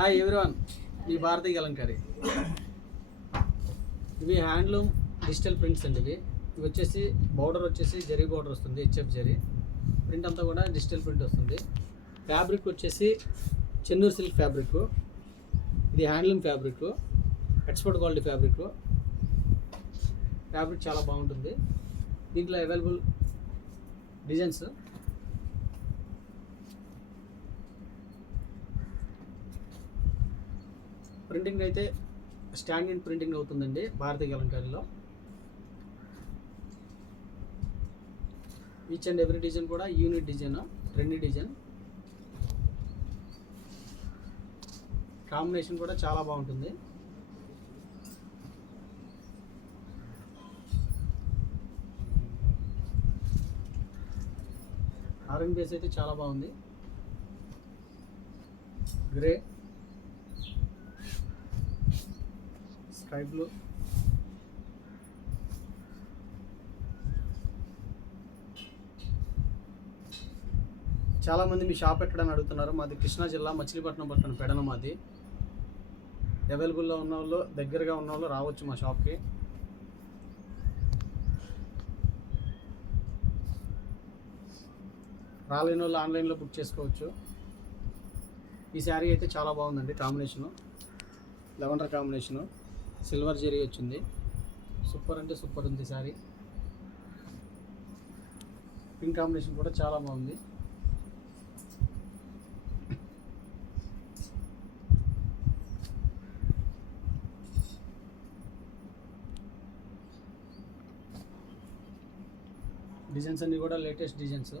Hi everyone, మీ భారతీయ కలంకారీ. ఇవి handloom digital prints అండి. ఇవి వచ్చేసి బోర్డర్ వచ్చేసి జరీ బోర్డర్ వస్తుంది, హెచ్ఎఫ్ జరీ ప్రింట్ అంతా కూడా డిజిటల్ ప్రింట్ వస్తుంది. ఫ్యాబ్రిక్ వచ్చేసి చెన్నూరు సిల్క్ ఫ్యాబ్రిక్. ఇది handloom fabric, export quality fabric. Fabric చాలా బాగుంటుంది. దీంట్లో అవైలబుల్ డిజైన్స్ ప్రింటింగ్ అయితే స్టాండర్డ్ ప్రింటింగ్ అవుతుందండి భారతీయ కలంకారీలో. ఈచ్ అండ్ ఎవ్రీ డిజైన్ కూడా unique design, trendy design. Combination కూడా చాలా బాగుంటుంది. ఆరెంజ్ బేస్ అయితే చాలా బాగుంది. గ్రే, స్కై బ్లూ, చాలామంది మీ షాప్ ఎక్కడని అడుగుతున్నారు. మాది కృష్ణా జిల్లా మచిలీపట్నం పట్టణం పెడన మాది. అవైలబుల్లో ఉన్న వాళ్ళు, దగ్గరగా ఉన్న వాళ్ళు రావచ్చు మా షాప్కి. రాలేని వాళ్ళు ఆన్లైన్లో బుక్ చేసుకోవచ్చు. ఈ శారీ అయితే చాలా బాగుందండి. Combination lavender combination, silver zari వచ్చింది. సూపర్ అంటే సూపర్ ఉంది శారీ. పింక్ కాంబినేషన్ కూడా చాలా బాగుంది. డిజైన్స్ అన్నీ కూడా లేటెస్ట్ డిజైన్స్.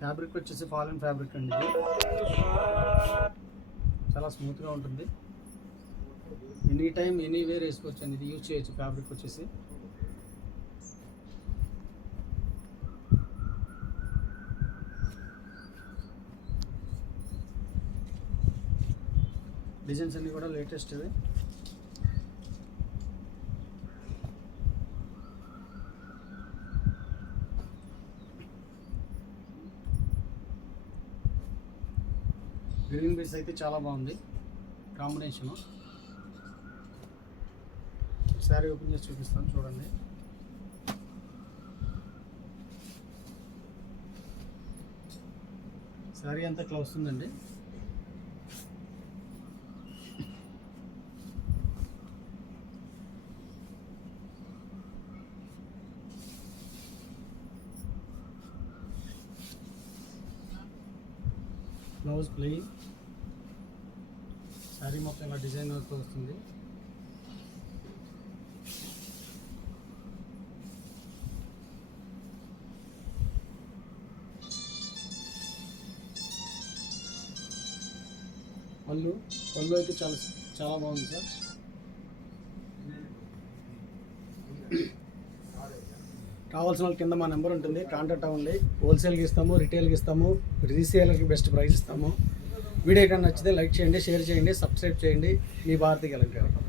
ఫ్యాబ్రిక్ వచ్చేసి ఫాలిన్ ఫ్యాబ్రిక్ అండి. ఇది చాలా స్మూత్గా ఉంటుంది. ఎనీ టైం ఎనీవేర్ వేసుకోవచ్చు అండి. ఇది యూజ్ చేయొచ్చు. ఫ్యాబ్రిక్ వచ్చేసి డిజైన్స్ అన్నీ కూడా లేటెస్ట్. ఇవి గ్రీన్ బేస్ అయితే చాలా బాగుంది కాంబినేషను. శారీ ఓపెన్ చేసి చూపిస్తాను, చూడండి. శారీ అంతా ఇట్లా వస్తుందండి. బ్లౌజ్ ప్లెయిన్, శారీ మొత్తం ఇలా డిజైన్ వర్క్ వస్తుంది. పళ్ళు అయితే చాలా బాగుంది సార్. కావాల్సిన వాళ్ళు కింద మా నెంబర్ ఉంటుంది, కాంటాక్ట్ అవ్వండి. హోల్సేల్కి ఇస్తాము, రిటైల్కి ఇస్తాము, రీసేల్కి బెస్ట్ ప్రైస్ ఇస్తాము. వీడియో కన్నా నచ్చితే లైక్ చేయండి, షేర్ చేయండి, సబ్స్క్రైబ్ చేయండి. మీ భారతీయ కలంకారీ.